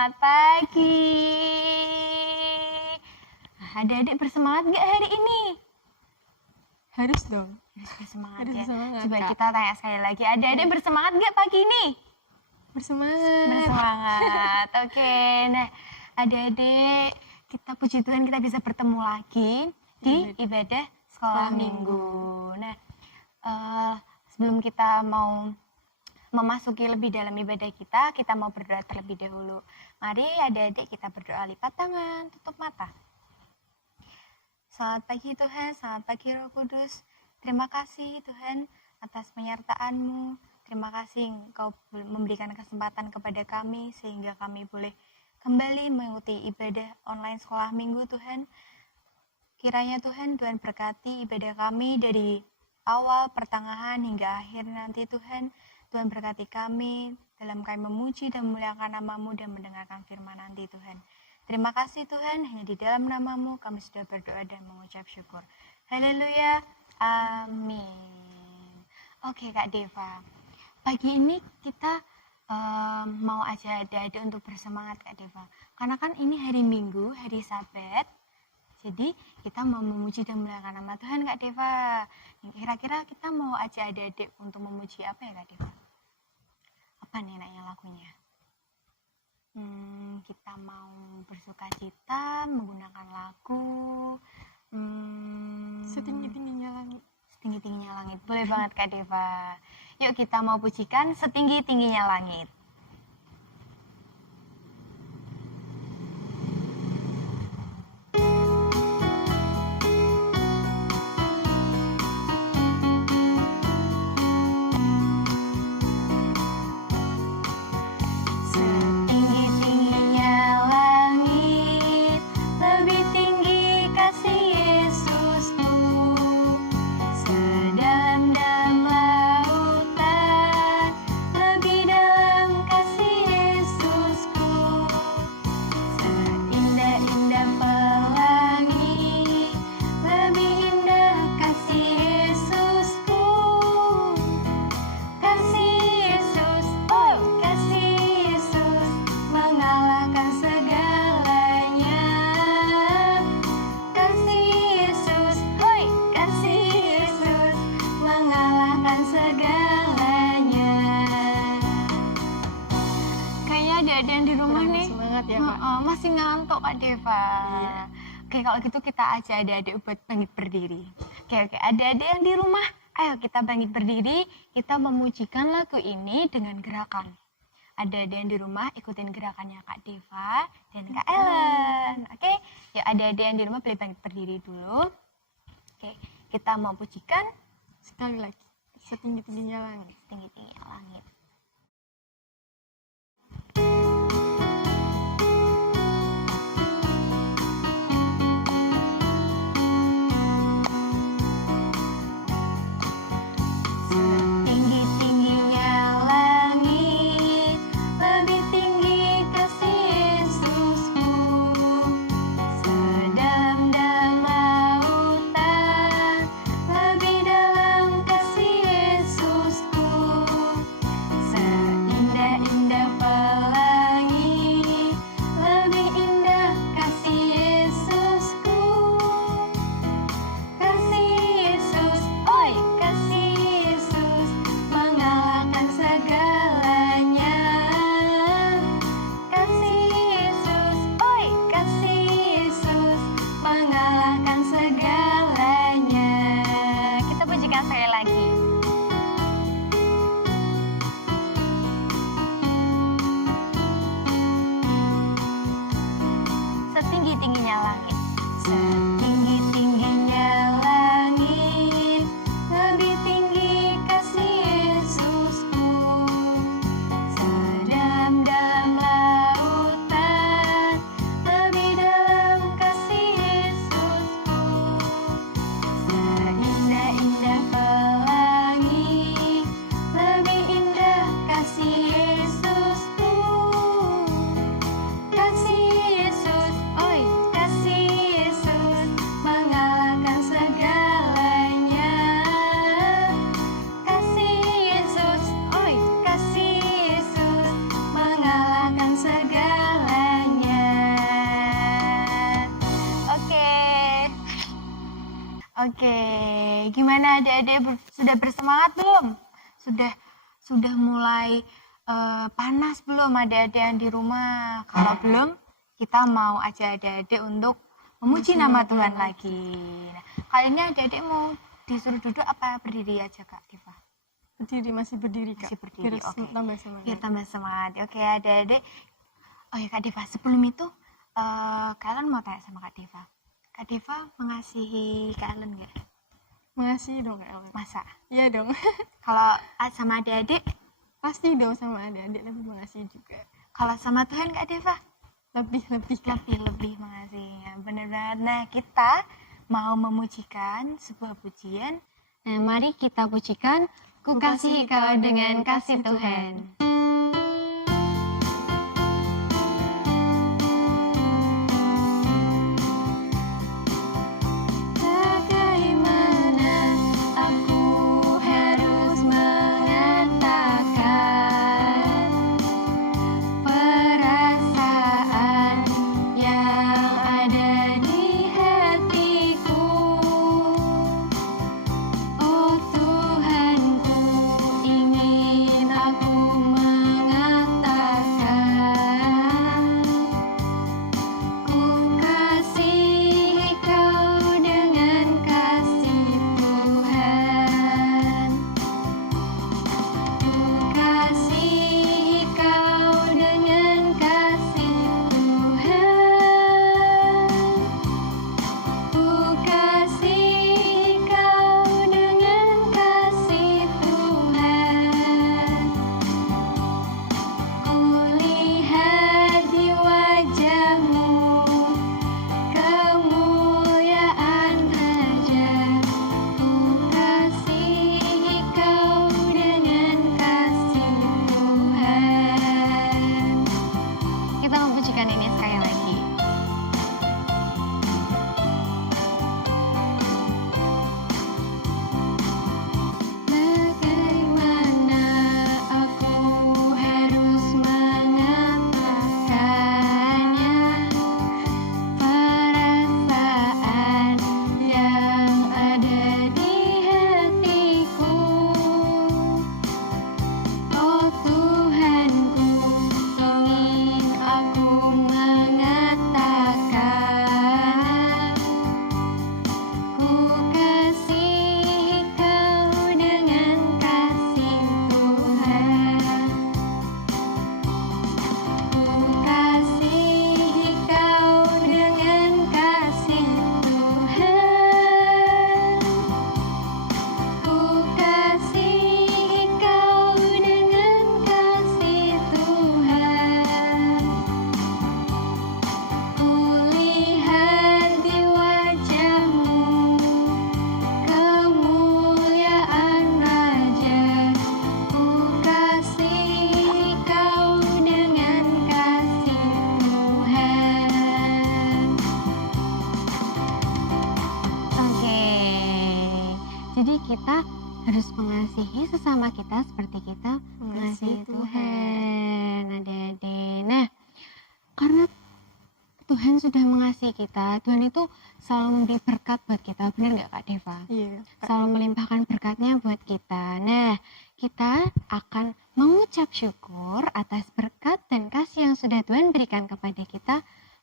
Selamat pagi. Adik-adik bersemangat nggak hari ini? Harus dong. Harus bersemangat Harus ya. bersemangat, Coba Kak. kita tanya sekali lagi. Adik-adik bersemangat nggak pagi ini? Bersemangat. Bersemangat. Oke. Nah, adik-adik, kita puji Tuhan kita bisa bertemu lagi di ibadah sekolah minggu. Nah, sebelum kita mau memasuki lebih dalam ibadah kita mau berdoa terlebih dahulu. Mari adik-adik kita berdoa, lipat tangan, tutup mata. Selamat pagi Tuhan, selamat pagi Roh Kudus. Terima kasih Tuhan atas penyertaan-Mu. Terima kasih Engkau memberikan kesempatan kepada kami sehingga kami boleh kembali mengikuti ibadah online sekolah minggu Tuhan. Kiranya Tuhan berkati ibadah kami dari awal, pertengahan hingga akhir nanti Tuhan. Tuhan berkati kami dalam kami memuji dan memuliakan nama-Mu dan mendengarkan firman nanti Tuhan. Terima kasih Tuhan, hanya di dalam nama-Mu kami sudah berdoa dan mengucap syukur. Haleluya, amin. Oke Kak Deva, pagi ini kita mau aja adik-adik untuk bersemangat Kak Deva. Karena kan ini hari Minggu, hari Sabat. Jadi kita mau memuji dan memuliakan nama Tuhan Kak Deva. Kira-kira kita mau aja adik-adik untuk memuji apa ya Kak Deva? Apa nih enaknya lagunya? Kita mau bersukacita menggunakan lagu Setinggi-tingginya langit. Setinggi-tingginya langit. Boleh banget Kak Deva. Yuk kita mau pujikan Setinggi-tingginya langit. Setinggi-tingginya langit, lebih tinggi kasih Yesusku. Sedalam-dalam lautan, lebih dalam kasih Yesusku. Seindah-indah pelangi, lebih indah kasih Yesusku. Kasih Yesus, oh kasih Yesus, mengalahkan segalanya. Kasih Yesus, oi kasih Yesus, mengalahkan segalanya. Kayaknya ada yang di rumah Kurang nih. semangat ya, Kak? Masih ngantuk Kak Deva. Iya. Oke, kalau gitu kita aja adik-adik buat bangkit berdiri. Oke, adik-adik yang di rumah, ayo kita bangkit berdiri, kita memujikan lagu ini dengan gerakan. Adik-adik yang di rumah ikutin gerakannya Kak Deva dan Kak Ellen. Oke, yuk adik-adik yang di rumah boleh bangkit berdiri dulu. Oke, kita mau pujikan Sekali lagi. Setinggi-tingginya langit. Tinggi-tingginya langit. Setinggi-tingginya langit, lebih tinggi kasih Yesusku. Sedalam-dalam lautan, lebih dalam kasih Yesusku. Seindah-indah pelangi, lebih indah kasih Yesusku. Kasih Yesus, oi kasih Yesus, mengalahkan segalanya. Kasih Yesus, oi kasih Yesus, mengalahkan segalanya. Kita pujikan sekali lagi. Setinggi-tingginya langit. Setinggi-tingginya langit, lebih tinggi kasih Yesusku. Sedalam-dalam lautan, lebih dalam kasih Yesusku. Seindah-indah pelangi, lebih indah kasih Yesusku. Kasih Yesus, oi kasih Yesus, Oke, gimana adik-adik sudah bersemangat belum? Sudah mulai panas belum adik-adik yang di rumah? Kalau belum, kita mau ajak adik-adik untuk memuji nama Tuhan lagi. Nah, kali ini adik-adik mau disuruh duduk apa berdiri aja Kak Diva? Berdiri, masih berdiri Kak. Masih berdiri, Biar oke. tambah semangat. Biar tambah semangat. Oke adik-adik. Oh ya Kak Diva, sebelum itu kalian mau tanya sama Kak Diva. Kak Diva mengasihi Kak Ellen nggak? Mengasihi dong Kak Ellen. Masa? Iya dong. Kalau sama adik-adik, Pasti dong, sama adik-adik lebih mengasihi juga. kalau sama Tuhan Kak Diva? Lebih Kak. Lebih mengasihinya. Bener banget. Nah, kita mau memujikan sebuah pujian. Nah, mari kita pujikan Ku kasihi kau dengan kasih Tuhan. Bagaimana aku harus mengatakan perasaan yang ada di hatiku. Oh Tuhanku, ingin aku mengatakan ku kasihi kau dengan kasih Tuhan. Kasihi kau dengan kasih Tuhan. Ku kasihi kau dengan kasih Tuhan. Ku lihat di wajahmu kemuliaan Raja. Ku kasihi kau dengan kasih Tuhan. Kita memujikan ini sekali lagi. Bagaimana aku harus mengatakannya, perasaan yang ada di hatiku. Oh Tuhanku, ingin aku mengatakan ku kasihi kau dengan kasih Tuhan. Ku kasihi kau dengan kasih Tuhan. Ku kasihi kau dengan kasih Tuhan. Ku lihat di wajahmu kemuliaan Raja. Ku kasihi kau dengan kasih Tuhan. Oke, jadi kita harus mengasihi sesama kita seperti kita mengasihi Tuhan, adik-adik. Nah, karena Tuhan sudah mengasihi kita, Tuhan itu selalu memberi berkat buat kita, benar nggak Kak Deva? Iya Kak. Selalu melimpahkan berkatnya buat kita. Nah, kita akan mengucap syukur atas berkat dan kasih yang sudah Tuhan berikan kepada kita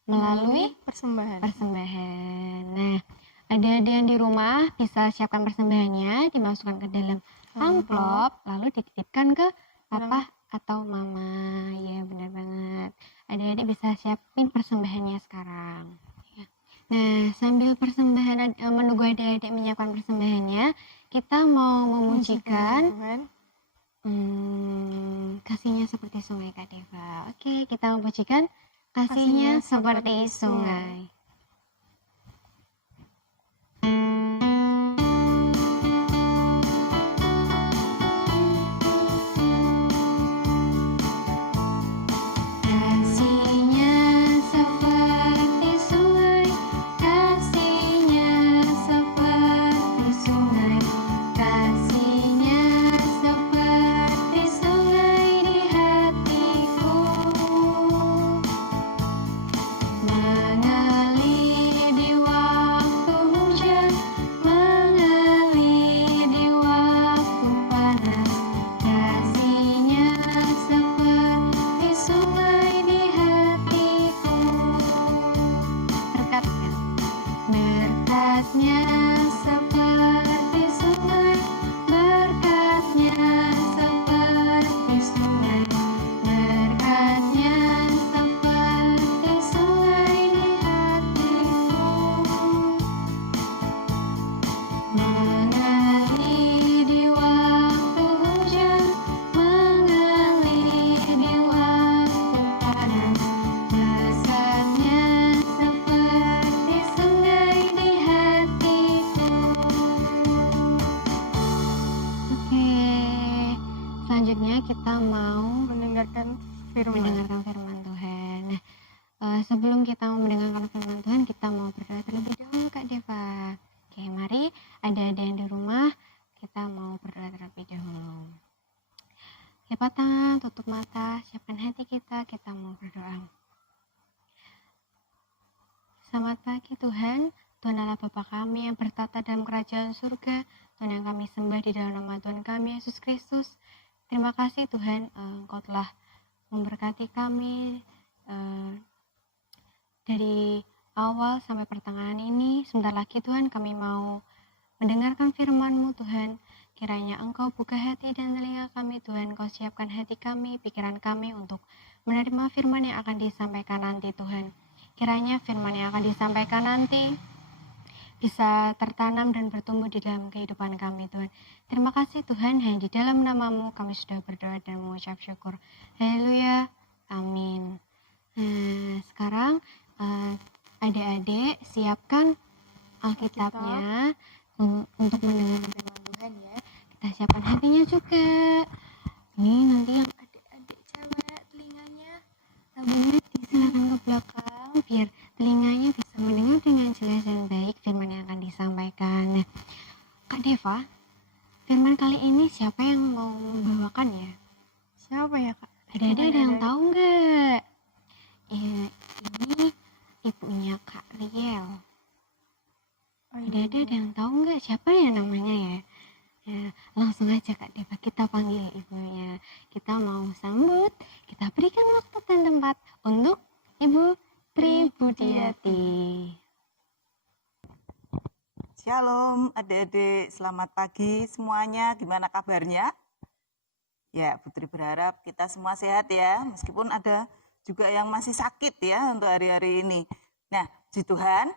melalui persembahan. Nah, adik-adik yang di rumah bisa siapkan persembahannya, dimasukkan ke dalam amplop, lalu dititipkan ke papa atau mama. Ya, benar banget. Adik-adik bisa siapin persembahannya sekarang. Ya. Nah, sambil persembahan menunggu adik-adik menyiapkan persembahannya, kita mau memujikan kasihnya seperti sungai Kak Deva. Oke, kita memujikan kasihnya seperti sungai. Kasihnya seperti sungai, kasihnya seperti sungai, kasihnya seperti sungai di hatiku, mengalir adik-adik yang di rumah, kita mau berdoa terlebih dahulu. Lipat tangan, tutup mata, siapkan hati kita mau berdoa. Selamat pagi Tuhan, Tuhan adalah Bapa kami yang bertata dalam kerajaan surga, Tuhan yang kami sembah di dalam nama Tuhan kami, Yesus Kristus. Terima kasih Tuhan, Engkau telah memberkati kami dari awal sampai pertengahan ini. Sebentar lagi Tuhan kami mau mendengarkan firman-Mu Tuhan. Kiranya Engkau buka hati dan telinga kami Tuhan. Engkau siapkan hati kami, pikiran kami untuk menerima firman yang akan disampaikan nanti Tuhan. Kiranya firman yang akan disampaikan nanti bisa tertanam dan bertumbuh di dalam kehidupan kami Tuhan. Terima kasih Tuhan, hanya di dalam nama-Mu kami sudah berdoa dan mengucap syukur. Haleluya, amin. Sekarang adik-adik siapkan Alkitabnya untuk mendengar firman Tuhan ya. Kita siapkan hatinya juga. Ini nanti yang adik-adik cewek telinganya tabungnya disilakan ke belakang biar telinganya bisa mendengar dengan jelas dan baik firman yang akan disampaikan. Nah, Kak Deva, firman kali ini siapa yang mau membawakan ya? Siapa ya Kak? Ada yang tahu nggak? Ini ibunya Kak Riel. Ada yang tahu nggak siapa ya namanya ya? Ya, langsung aja Kak Deva kita panggil ibunya. Kita mau sambut, kita berikan waktu dan tempat untuk Ibu Tri Budiati. Shalom adik-adik, selamat pagi semuanya. Gimana kabarnya? Ya, Putri berharap kita semua sehat ya, meskipun ada juga yang masih sakit ya untuk hari-hari ini. Nah, puji Tuhan,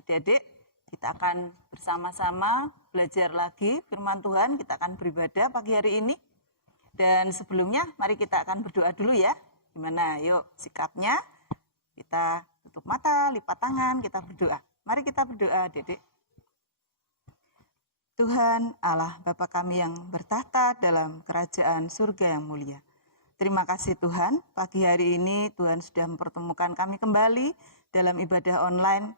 adik-adik, kita akan bersama-sama belajar lagi firman Tuhan. Kita akan beribadah pagi hari ini. Dan sebelumnya, mari kita akan berdoa dulu ya. Gimana? Yuk, sikapnya. Kita tutup mata, lipat tangan, kita berdoa. Mari kita berdoa, adik-adik. Tuhan Allah Bapa kami yang bertahta dalam kerajaan surga yang mulia. Terima kasih Tuhan, pagi hari ini Tuhan sudah mempertemukan kami kembali dalam ibadah online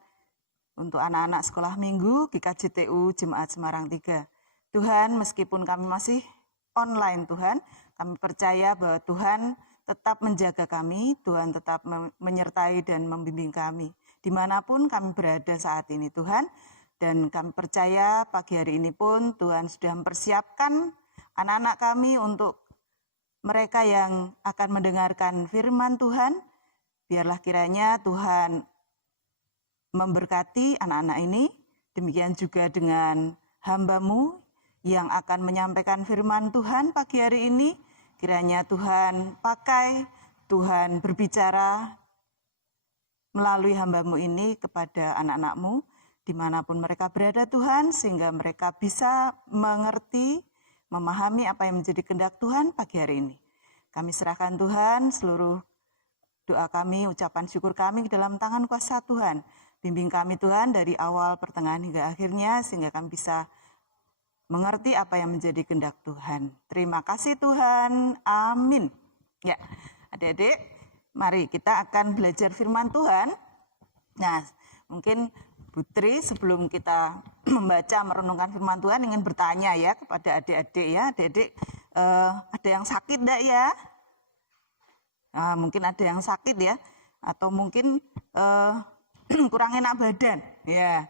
untuk anak-anak sekolah minggu GKJTU Jemaat Semarang 3. Tuhan, meskipun kami masih online Tuhan, kami percaya bahwa Tuhan tetap menjaga kami, Tuhan tetap menyertai dan membimbing kami. Dimanapun kami berada saat ini Tuhan, dan kami percaya pagi hari ini pun Tuhan sudah mempersiapkan anak-anak kami untuk mereka yang akan mendengarkan firman Tuhan. Biarlah kiranya Tuhan memberkati anak-anak ini. Demikian juga dengan hamba-Mu yang akan menyampaikan firman Tuhan pagi hari ini. Kiranya Tuhan pakai, Tuhan berbicara melalui hamba-Mu ini kepada anak-anak-Mu. Dimanapun mereka berada Tuhan, sehingga mereka bisa mengerti, memahami apa yang menjadi kehendak Tuhan pagi hari ini. Kami serahkan Tuhan seluruh doa kami, ucapan syukur kami ke dalam tangan kuasa Tuhan. Bimbing kami Tuhan dari awal, pertengahan hingga akhirnya, sehingga kami bisa mengerti apa yang menjadi kehendak Tuhan. Terima kasih Tuhan, amin. Ya, adik-adik, mari kita akan belajar firman Tuhan. Nah, mungkin Putri sebelum kita membaca merenungkan firman Tuhan ingin bertanya ya kepada adik-adik ya. Adik-adik ada yang sakit enggak ya? Nah, mungkin ada yang sakit ya. Atau mungkin kurang enak badan. Ya.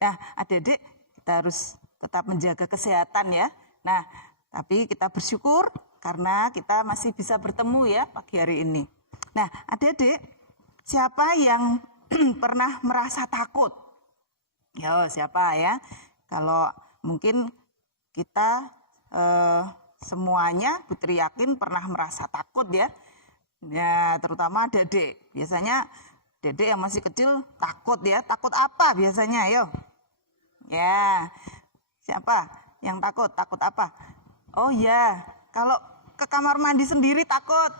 Nah, adik-adik kita harus tetap menjaga kesehatan ya. Nah, tapi kita bersyukur karena kita masih bisa bertemu ya pagi hari ini. Nah, adik-adik siapa yang pernah merasa takut? Ya, siapa ya? Kalau mungkin kita semuanya, Putri yakin pernah merasa takut ya. Ya, terutama adik-adik. Biasanya adik-adik yang masih kecil takut ya. Takut apa biasanya? Ayo. Ya, siapa yang takut? Takut apa? Oh ya, kalau ke kamar mandi sendiri takut.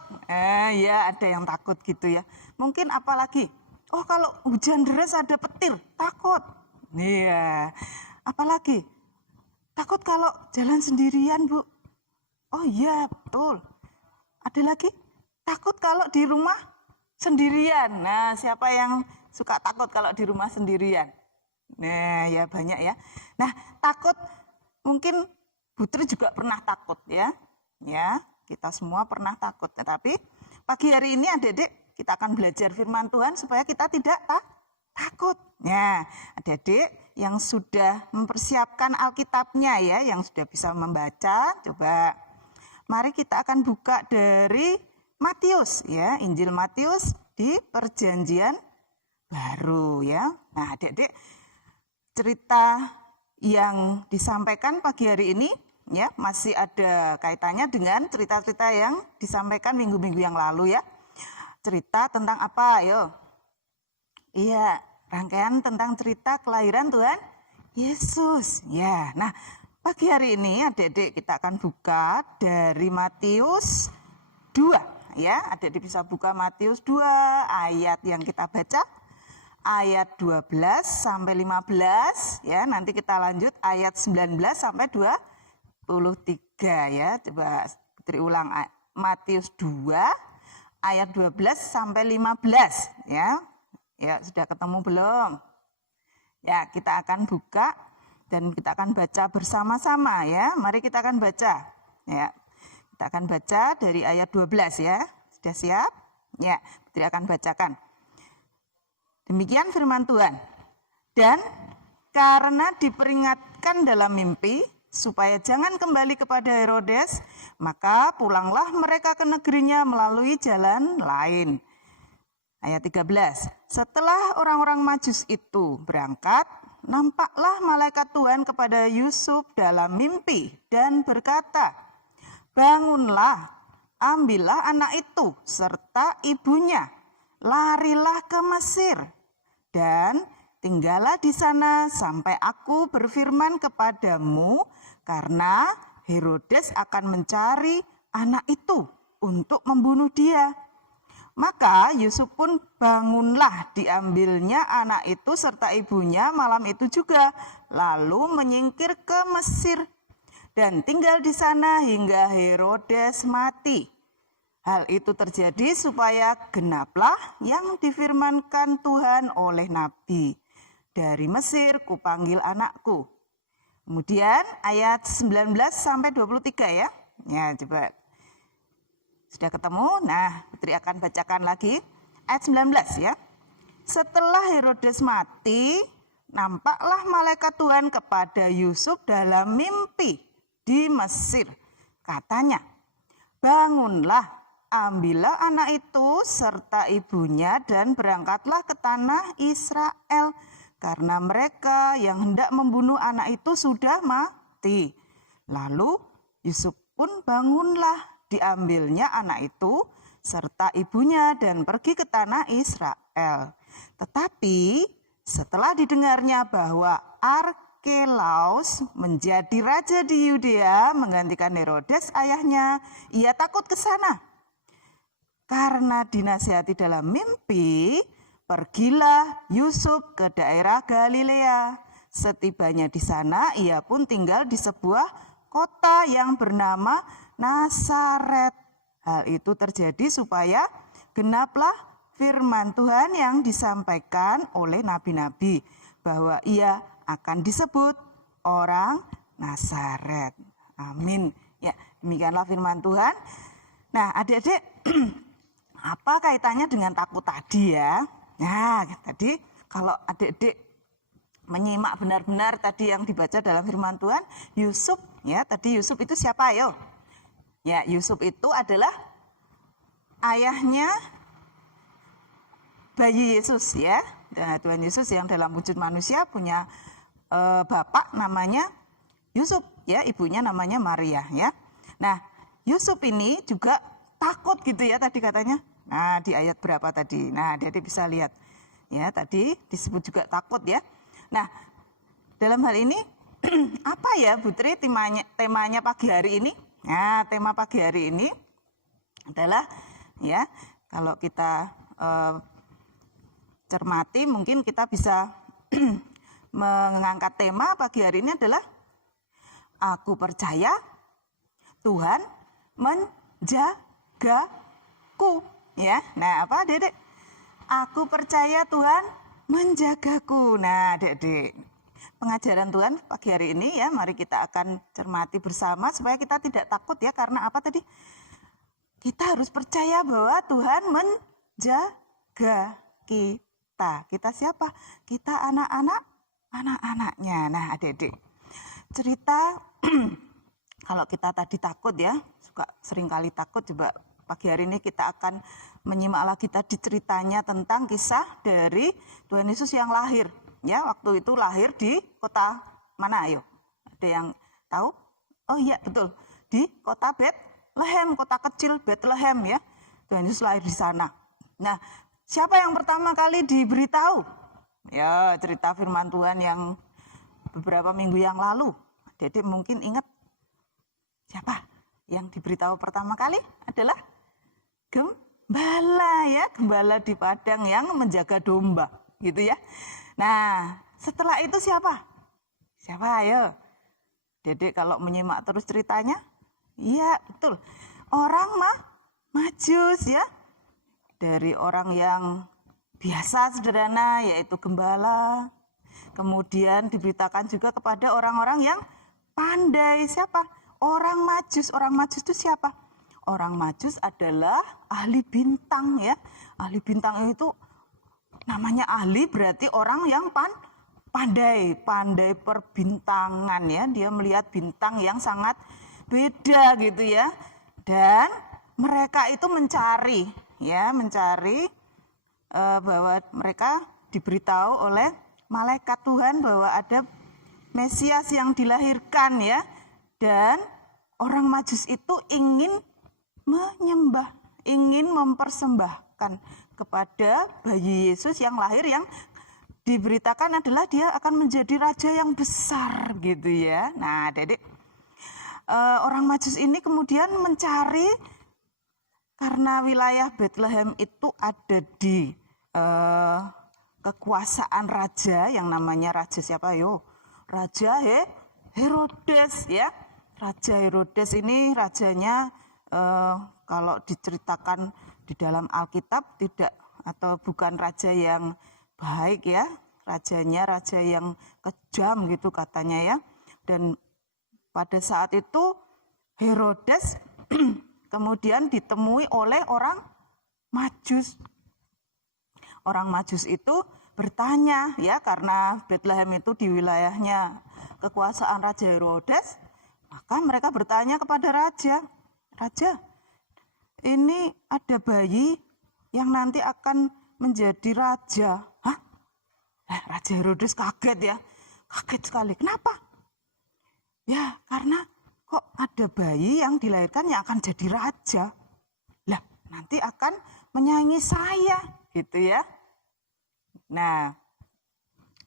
Ya ada yang takut gitu ya. Mungkin apa lagi? Oh kalau hujan deras ada petir, takut. Iya, apalagi takut kalau jalan sendirian Bu. Oh iya betul. Ada lagi takut kalau di rumah sendirian. Nah siapa yang suka takut kalau di rumah sendirian? Nah, ya banyak ya. Nah, takut mungkin Putri juga pernah takut ya. Ya, kita semua pernah takut. Tetapi pagi hari ini adik-adik kita akan belajar firman Tuhan supaya kita tidak takut. Nah, adik-adik yang sudah mempersiapkan Alkitabnya ya, yang sudah bisa membaca, coba mari kita akan buka dari Matius ya, Injil Matius di Perjanjian Baru ya. Nah, adik-adik, cerita yang disampaikan pagi hari ini ya masih ada kaitannya dengan cerita-cerita yang disampaikan minggu-minggu yang lalu ya. Cerita tentang apa? Ayo. Iya, rangkaian tentang cerita kelahiran Tuhan Yesus. Ya, nah pagi hari ini adik-adik kita akan buka dari Matius 2 ya. Adik-adik bisa buka Matius 2 ayat yang kita baca ayat 12 sampai 15 ya. Nanti kita lanjut ayat 19 sampai 23 ya. Coba Putri ulang Matius 2 ayat 12 sampai 15 ya. Ya, sudah ketemu belum? Ya, kita akan buka dan kita akan baca bersama-sama ya. Mari kita akan baca. Ya. Kita akan baca dari ayat 12 ya. Sudah siap? Ya, Putri akan bacakan. Demikian firman Tuhan. Dan karena diperingatkan dalam mimpi supaya jangan kembali kepada Herodes, maka pulanglah mereka ke negerinya melalui jalan lain. Ayat 13. Setelah orang-orang Majus itu berangkat, nampaklah malaikat Tuhan kepada Yusuf dalam mimpi dan berkata, "Bangunlah, ambillah anak itu serta ibunya, larilah ke Mesir, dan tinggallah di sana sampai aku berfirman kepadamu, karena Herodes akan mencari anak itu untuk membunuh dia." Maka Yusuf pun bangunlah, diambilnya anak itu serta ibunya malam itu juga, lalu menyingkir ke Mesir dan tinggal di sana hingga Herodes mati. Hal itu terjadi supaya genaplah yang difirmankan Tuhan oleh nabi, "Dari Mesir kupanggil anakku." Kemudian ayat 19 sampai 23 ya. Ya, coba. Sudah ketemu? Nah, Putri akan bacakan lagi ayat 19 ya. Setelah Herodes mati, nampaklah malaikat Tuhan kepada Yusuf dalam mimpi di Mesir. Katanya, "Bangunlah, ambillah anak itu serta ibunya dan berangkatlah ke tanah Israel, karena mereka yang hendak membunuh anak itu sudah mati." Lalu Yusuf pun bangunlah, diambilnya anak itu serta ibunya dan pergi ke tanah Israel. Tetapi setelah didengarnya bahwa Arkelaus menjadi raja di Yudea menggantikan Herodes ayahnya, ia takut ke sana. Karena dinasihati dalam mimpi, pergilah Yusuf ke daerah Galilea. Setibanya di sana, ia pun tinggal di sebuah kota yang bernama Nazaret. Hal itu terjadi supaya genaplah firman Tuhan yang disampaikan oleh nabi-nabi, bahwa ia akan disebut orang Nazaret. Amin. Ya, demikianlah firman Tuhan. Nah, adik-adik, apa kaitannya dengan takut tadi ya? Nah, tadi kalau adik-adik menyimak benar-benar tadi yang dibaca dalam firman Tuhan, Yusuf ya, tadi Yusuf itu siapa ayo? Ya, Yusuf itu adalah ayahnya bayi Yesus ya. Dan Tuhan Yesus yang dalam wujud manusia punya bapak namanya Yusuf ya, ibunya namanya Maria ya. Nah, Yusuf ini juga takut gitu ya tadi katanya. Nah, di ayat berapa tadi? Nah, dia bisa lihat. Ya, tadi disebut juga takut ya. Nah, dalam hal ini apa ya Putri temanya pagi hari ini? Nah, tema pagi hari ini adalah ya, kalau kita cermati mungkin kita bisa mengangkat tema pagi hari ini adalah aku percaya Tuhan menjagaku ya. Nah, apa Dedek? Aku percaya Tuhan menjagaku. Nah, adik-adik, pengajaran Tuhan pagi hari ini ya, mari kita akan cermati bersama supaya kita tidak takut ya, karena apa tadi? Kita harus percaya bahwa Tuhan menjaga kita. Kita siapa? Kita anak-anaknya. Nah, adik-adik, cerita kalau kita tadi takut ya, suka seringkali takut, coba pagi hari ini kita akan menyimak lagi tadi ceritanya tentang kisah dari Tuhan Yesus yang lahir. Ya, waktu itu lahir di kota mana ayo? Ada yang tahu? Oh iya, betul. Di kota Bethlehem, kota kecil Bethlehem ya. Tuhan Yesus lahir di sana. Nah, siapa yang pertama kali diberitahu? Ya, cerita firman Tuhan yang beberapa minggu yang lalu. Dedek mungkin ingat siapa yang diberitahu pertama kali? Adalah gembala ya, gembala di padang yang menjaga domba, gitu ya. Nah, setelah itu siapa? Siapa ayo? Dedek kalau menyimak terus ceritanya, iya betul. Orang Majus ya. Dari orang yang biasa sederhana yaitu gembala. Kemudian diberitakan juga kepada orang-orang yang pandai. Siapa? Orang Majus. Orang Majus itu siapa? Orang Majus adalah ahli bintang ya. Ahli bintang itu namanya ahli berarti orang yang pandai perbintangan ya. Dia melihat bintang yang sangat beda gitu ya. Dan mereka itu mencari bahwa mereka diberitahu oleh malaikat Tuhan bahwa ada Mesias yang dilahirkan ya. Dan orang Majus itu ingin menyembah, ingin mempersembahkan kepada bayi Yesus yang lahir, yang diberitakan adalah dia akan menjadi raja yang besar gitu ya. Nah, Dedek, orang Majus ini kemudian mencari, karena wilayah Bethlehem itu ada di kekuasaan raja yang namanya raja siapa yo? Raja Herodes ya. Raja Herodes ini rajanya kalau diceritakan di dalam Alkitab tidak, atau bukan raja yang baik ya, rajanya raja yang kejam gitu katanya ya. Dan pada saat itu Herodes kemudian ditemui oleh orang Majus. Orang Majus itu bertanya ya, karena Bethlehem itu di wilayahnya kekuasaan Raja Herodes, maka mereka bertanya kepada raja, "Raja, ini ada bayi yang nanti akan menjadi raja." Hah? Raja Herodes kaget ya. Kaget sekali. Kenapa? Ya, karena kok ada bayi yang dilahirkan yang akan jadi raja. Lah, nanti akan menyaingi saya, gitu ya. Nah,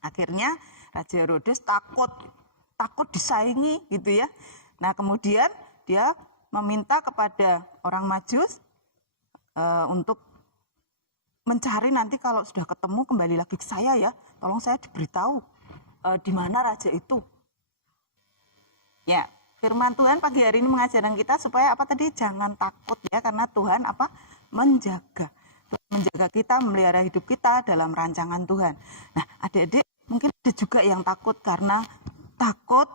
akhirnya Raja Herodes takut disaingi gitu ya. Nah, kemudian dia meminta kepada orang Majus untuk mencari, nanti kalau sudah ketemu kembali lagi ke saya ya. Tolong saya diberitahu di mana raja itu. Ya, firman Tuhan pagi hari ini mengajarkan kita supaya apa tadi? Jangan takut ya, karena Tuhan apa? Menjaga. Tuhan menjaga kita, memelihara hidup kita dalam rancangan Tuhan. Nah, adik-adik mungkin ada juga yang takut karena takut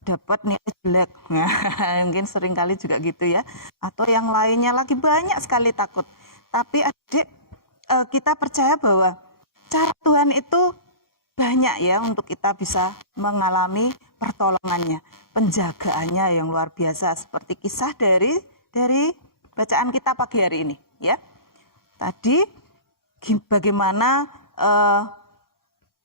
dapat nilai jelek. Mungkin sering kali juga gitu ya. Atau yang lainnya lagi, banyak sekali takut. Tapi adik, kita percaya bahwa cara Tuhan itu banyak ya untuk kita bisa mengalami pertolongannya, penjagaannya yang luar biasa, seperti kisah dari bacaan kita pagi hari ini ya. Tadi bagaimana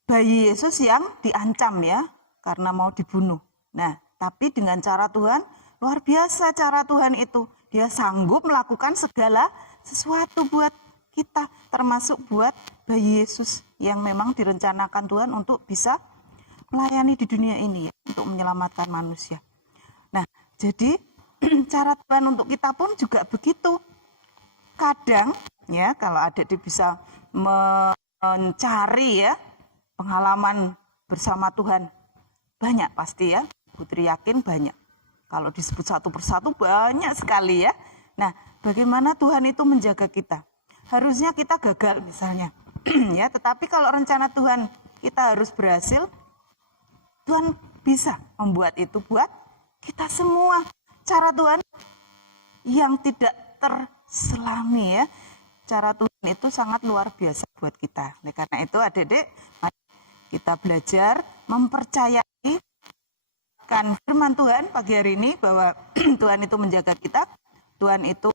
bayi Yesus yang diancam ya karena mau dibunuh. Nah, tapi dengan cara Tuhan, luar biasa cara Tuhan itu. Dia sanggup melakukan segala sesuatu buat kita, termasuk buat bayi Yesus yang memang direncanakan Tuhan untuk bisa melayani di dunia ini ya, untuk menyelamatkan manusia. Nah, jadi cara Tuhan untuk kita pun juga begitu. Kadang ya, kalau adik bisa mencari ya pengalaman bersama Tuhan, banyak pasti ya, Putri yakin banyak. Kalau disebut satu persatu banyak sekali ya. Nah, bagaimana Tuhan itu menjaga kita? Harusnya kita gagal misalnya. ya. Tetapi kalau rencana Tuhan kita harus berhasil, Tuhan bisa membuat itu buat kita semua. Cara Tuhan yang tidak terselami ya. Cara Tuhan itu sangat luar biasa buat kita. Oleh karena itu adik-adik, mari kita belajar mempercayai kan firman Tuhan pagi hari ini bahwa Tuhan itu menjaga kita, Tuhan itu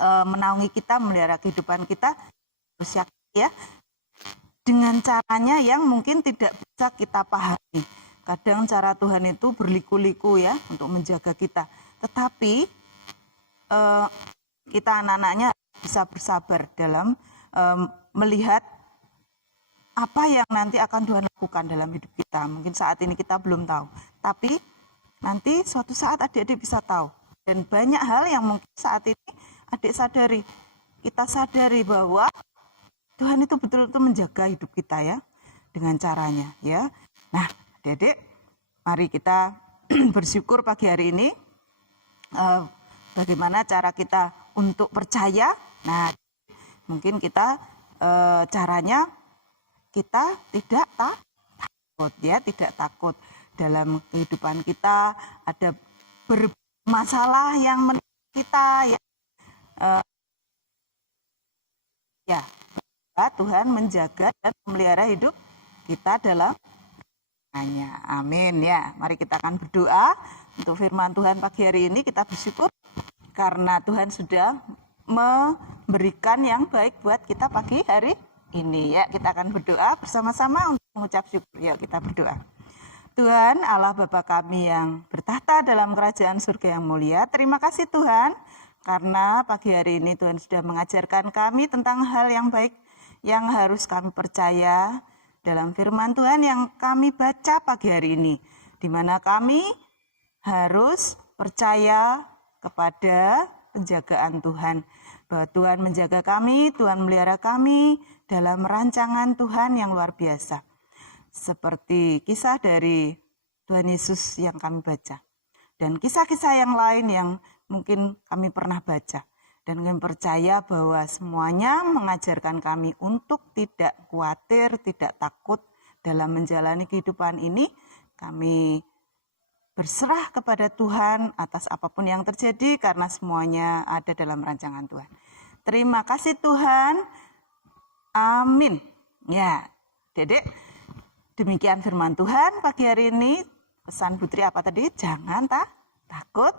menaungi kita, memelihara kehidupan kita, terus ya, dengan caranya yang mungkin tidak bisa kita pahami. Kadang cara Tuhan itu berliku-liku ya untuk menjaga kita. Tetapi kita anak-anaknya bisa bersabar dalam melihat apa yang nanti akan Tuhan lakukan dalam hidup kita. Mungkin saat ini kita belum tahu, tapi nanti suatu saat adik-adik bisa tahu. Dan banyak hal yang mungkin saat ini adik sadari, kita sadari bahwa Tuhan itu betul-betul menjaga hidup kita ya, dengan caranya ya. Nah adik-adik, mari kita bersyukur pagi hari ini. Bagaimana cara kita untuk percaya? Nah, mungkin kita caranya kita tidak takut ya, tidak takut dalam kehidupan kita ada bermasalah yang menimpa kita ya. Ya, Tuhan menjaga dan memelihara hidup kita dalam hanya. Amin ya. Mari kita akan berdoa untuk firman Tuhan pagi hari ini. Kita bersyukur karena Tuhan sudah memberikan yang baik buat kita pagi hari ini ya. Kita akan berdoa bersama-sama untuk mengucap syukur. Ya, kita berdoa. Tuhan Allah Bapa kami yang bertahta dalam kerajaan surga yang mulia, terima kasih Tuhan karena pagi hari ini Tuhan sudah mengajarkan kami tentang hal yang baik yang harus kami percaya dalam firman Tuhan yang kami baca pagi hari ini, di mana kami harus percaya kepada penjagaan Tuhan, bahwa Tuhan menjaga kami, Tuhan melihara kami dalam rancangan Tuhan yang luar biasa. Seperti kisah dari Tuhan Yesus yang kami baca, dan kisah-kisah yang lain yang mungkin kami pernah baca. Dan kami percaya bahwa semuanya mengajarkan kami untuk tidak khawatir, tidak takut dalam menjalani kehidupan ini. Kami berserah kepada Tuhan atas apapun yang terjadi karena semuanya ada dalam rancangan Tuhan. Terima kasih Tuhan. Amin. Ya, Dedek, demikian firman Tuhan pagi hari ini. Pesan Putri apa tadi? Jangan takut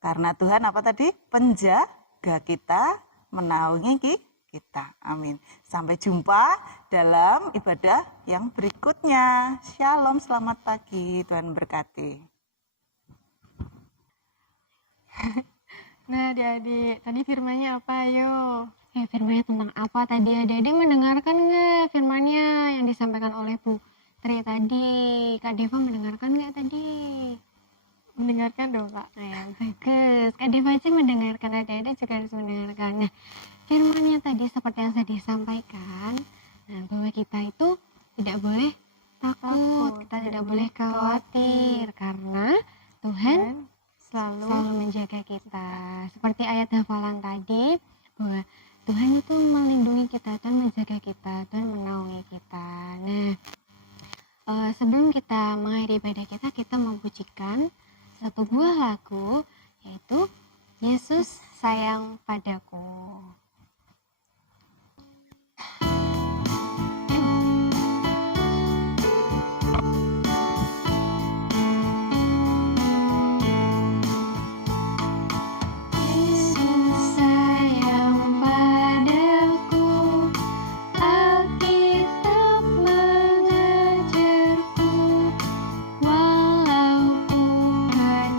karena Tuhan apa tadi? Penjaga kita, menaungi kita. Amin. Sampai jumpa dalam ibadah yang berikutnya. Shalom, selamat pagi. Tuhan berkati. Nah adik-adik, tadi firmannya apa ayo? Firmannya tentang apa tadi? Adik-adik mendengarkan nggak firmannya yang disampaikan oleh Bu Tri tadi? Kak Deva mendengarkan nggak tadi? Mendengarkan dong Kak. Ya, bagus. Kak Deva aja mendengarkan, adik-adik juga harus mendengarkan. Nah, firmannya tadi seperti yang saya disampaikan, nah, bahwa kita itu tidak boleh takut, kita tidak boleh khawatir, karena Tuhan Selalu menjaga kita. Seperti ayat hafalan tadi, bahwa Tuhan itu melindungi kita, Tuhan menjaga kita, Tuhan menaungi kita. Nah, sebelum kita mengakhiri ibadah kita mempujikan satu buah lagu, yaitu Yesus Sayang Padaku.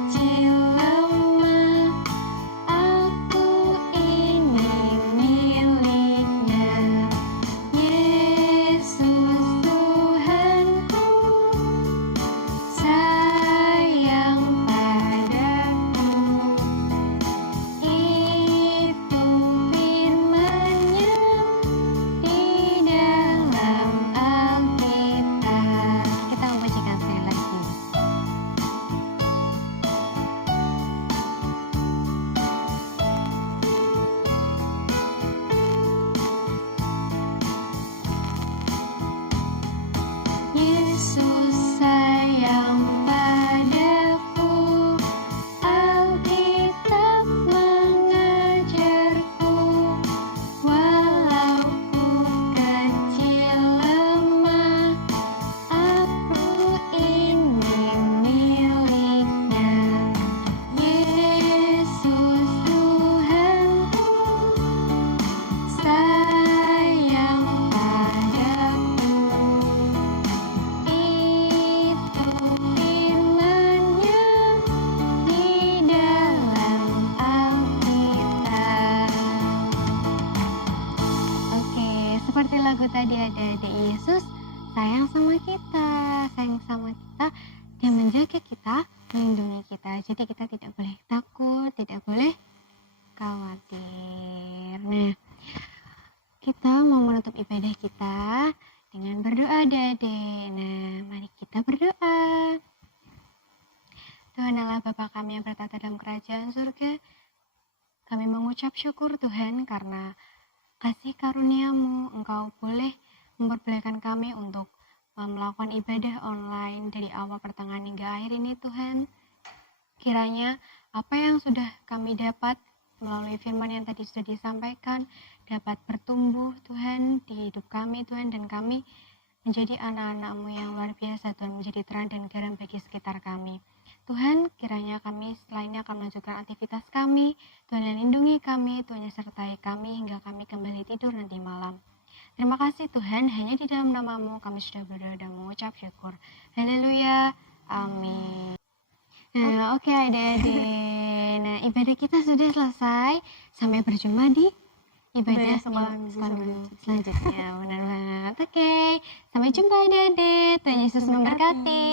Kecil lemah, aku ingin kita, melindungi kita. Jadi kita tidak boleh takut, tidak boleh khawatir. Nah, kita mau menutup ibadah kita dengan berdoa Adik-adik. Nah, mari kita berdoa. Tuhan Allah Bapa kami yang bertata dalam kerajaan surga, kami mengucap syukur Tuhan karena kasih karunia-Mu, Engkau boleh memperbolehkan kami untuk melakukan ibadah online dari awal pertengahan hingga akhir ini Tuhan. Kiranya apa yang sudah kami dapat melalui firman yang tadi sudah disampaikan dapat bertumbuh Tuhan di hidup kami Tuhan, dan kami menjadi anak-anak-Mu yang luar biasa Tuhan, menjadi terang dan garam bagi sekitar kami. Tuhan, kiranya kami setelah ini akan melanjutkan aktivitas kami. Tuhan yang lindungi kami, Tuhan yang sertai kami hingga kami kembali tidur nanti malam. Terima kasih Tuhan, hanya di dalam nama-Mu kami sudah berdoa dan mengucap syukur. Haleluya, amin. Nah, oke adik-adik. Nah, ibadah kita sudah selesai. Sampai berjumpa di ibadah semalam selanjutnya. Benar banget. Oke, sampai jumpa adik-adik. Tuhan Yesus memberkati.